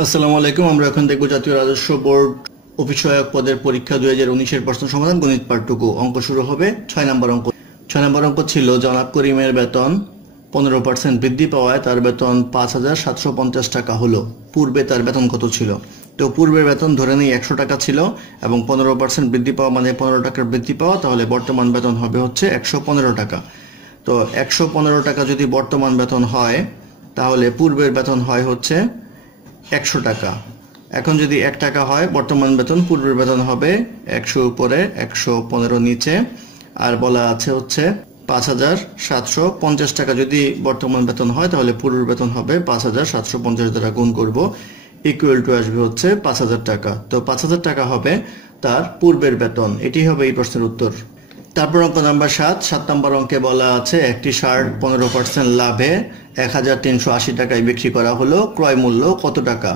আসসালামু আলাইকুম। আমরা এখন দেখব জাতীয় রাজস্ব বোর্ড অফিস সহায়ক পদের পরীক্ষা 2019-এর প্রশ্ন সমাধান গণিত পাঠটুকু। অঙ্ক শুরু হবে 6 নম্বর অঙ্ক। 6 নম্বর অঙ্ক ছিল জনাব করিমের বেতন 15% বৃদ্ধি পাওয়ায় তার বেতন 5,750 টাকা হলো। পূর্বে তার বেতন কত ছিল? তো পূর্বের বেতন ধরে নেই 100 টাকা ছিল এবং 15% বৃদ্ধি পাওয়া মানে 15 টাকার বৃদ্ধি পাওয়া, তাহলে বর্তমান বেতন হবে হচ্ছে 115 টাকা। তো 115 টাকা যদি বর্তমান বেতন হয় তাহলে পূর্বের বেতন হয় হচ্ছে 100 টাকা। এখন যদি 1 টাকা হয় বর্তমান বেতন, পূর্বের বেতন হবে 100 উপরে 115 নিচে, আর বলা আছে হচ্ছে 5,750 টাকা যদি বর্তমান বেতন হয় তাহলে পূর্বের বেতন হবে 5,750 দ্বারা গুণ করব, ইকুয়াল টু আসবে হচ্ছে 5,000 টাকা। তো 5,000 টাকা হবে তার পূর্বের বেতন। এটি হবে এই প্রশ্নের উত্তর। তারপর অঙ্ক নাম্বার 7 নম্বর অঙ্কে বলা আছে একটি শার্ট 15% লাভে 1,380 টাকায় বিক্রি করা হলো, ক্রয় মূল্য কত টাকা?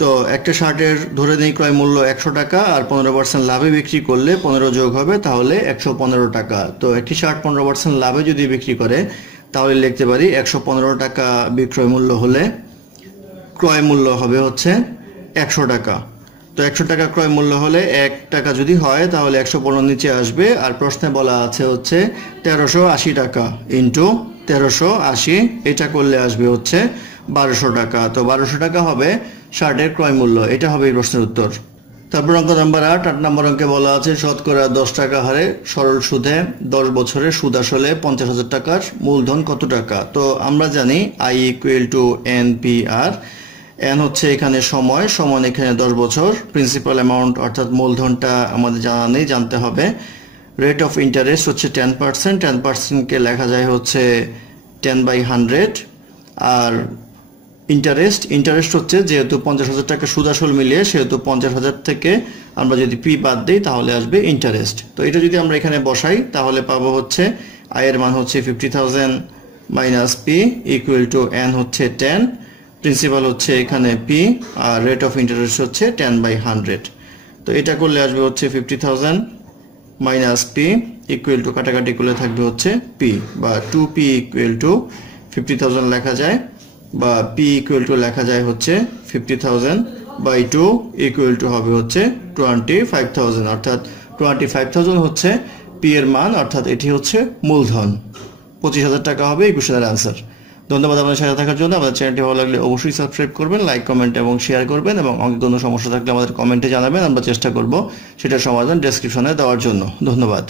তো একটা শার্টের ধরে নেই ক্রয় মূল্য 100 টাকা, আর 15% লাভে বিক্রি করলে 15 যোগ হবে, তাহলে 115 টাকা। তো একটি শার্ট 15% লাভে যদি বিক্রি করে তাহলে লিখতে পারি 115 টাকা বিক্রয় মূল্য হলে ক্রয় মূল্য হবে হচ্ছে 100 টাকা। তো 100 টাকা ক্রয় মূল্য হলে 1 টাকা যদি হয় তাহলে 115 নিচে আসবে, আর প্রশ্নে বলা আছে হচ্ছে 1380 টাকা ইন্টু 1380, এটা করলে আসবে হচ্ছে 1200 টাকা। তো 1200 টাকা হবে শার্টের ক্রয় মূল্য। এটা হবে এই প্রশ্নের উত্তর। তারপর অঙ্ক নাম্বার 8 নম্বর অঙ্কে বলা আছে শতকরা 10 টাকা হারে সরল সুদে 10 বছরের সুদ আসলে 50,000 টাকার মূলধন কত টাকা? তো আমরা জানি I equal to NPR। N হচ্ছে এখানে সময়, সমান এখানে 10 বছর। প্রিন্সিপাল অ্যামাউন্ট অর্থাৎ মূলধনটা আমাদের জানা নেই, জানতে হবে। রেট অফ ইন্টারেস্ট হচ্ছে 10%, 10%কে লেখা যায় হচ্ছে 10/100। আর ইন্টারেস্ট হচ্ছে যেহেতু 50,000 টাকা সুদ আসল মিলিয়ে, সেহেতু 50,000 থেকে আমরা যদি পি বাদ দিই তাহলে আসবে ইন্টারেস্ট। তো এটা যদি আমরা এখানে বসাই তাহলে পাবো হচ্ছে আয়ের মান হচ্ছে 50,000 minus P equal to N হচ্ছে 10, প্রিন্সিপাল হচ্ছে এখানে পি, আর রেট অফ ইন্টারেস্ট হচ্ছে 10/100। তো এটা করলে আসবে হচ্ছে 50,000 মাইনাস পি ইকুয়াল টু কাটাকাটি করলে থাকবে হচ্ছে পি, বা 2p ইকুয়াল টু 50,000 লেখা যায়, বা পি ইকুয়াল টু লেখা যায় হচ্ছে 50,000/2 ইকুয়াল টু হবে হচ্ছে 25,000, অর্থাৎ 25,000 হচ্ছে পি এর মান, অর্থাৎ এটি হচ্ছে মূলধন। 25,000 টাকা হবে এই কোশ্চেনের আনসার। ধন্যবাদ আপনাদের সাথে থাকার জন্য। আমাদের চ্যানেলটি ভালো লাগলে অবশ্যই সাবস্ক্রাইব করবেন, লাইক, কমেন্ট এবং শেয়ার করবেন, এবং অঙ্কে কোনো সমস্যা থাকলে আমাদের কমেন্টে জানাবেন। আমরা চেষ্টা করব সেটার সমাধান ডেসক্রিপশনে দেওয়ার জন্য। ধন্যবাদ।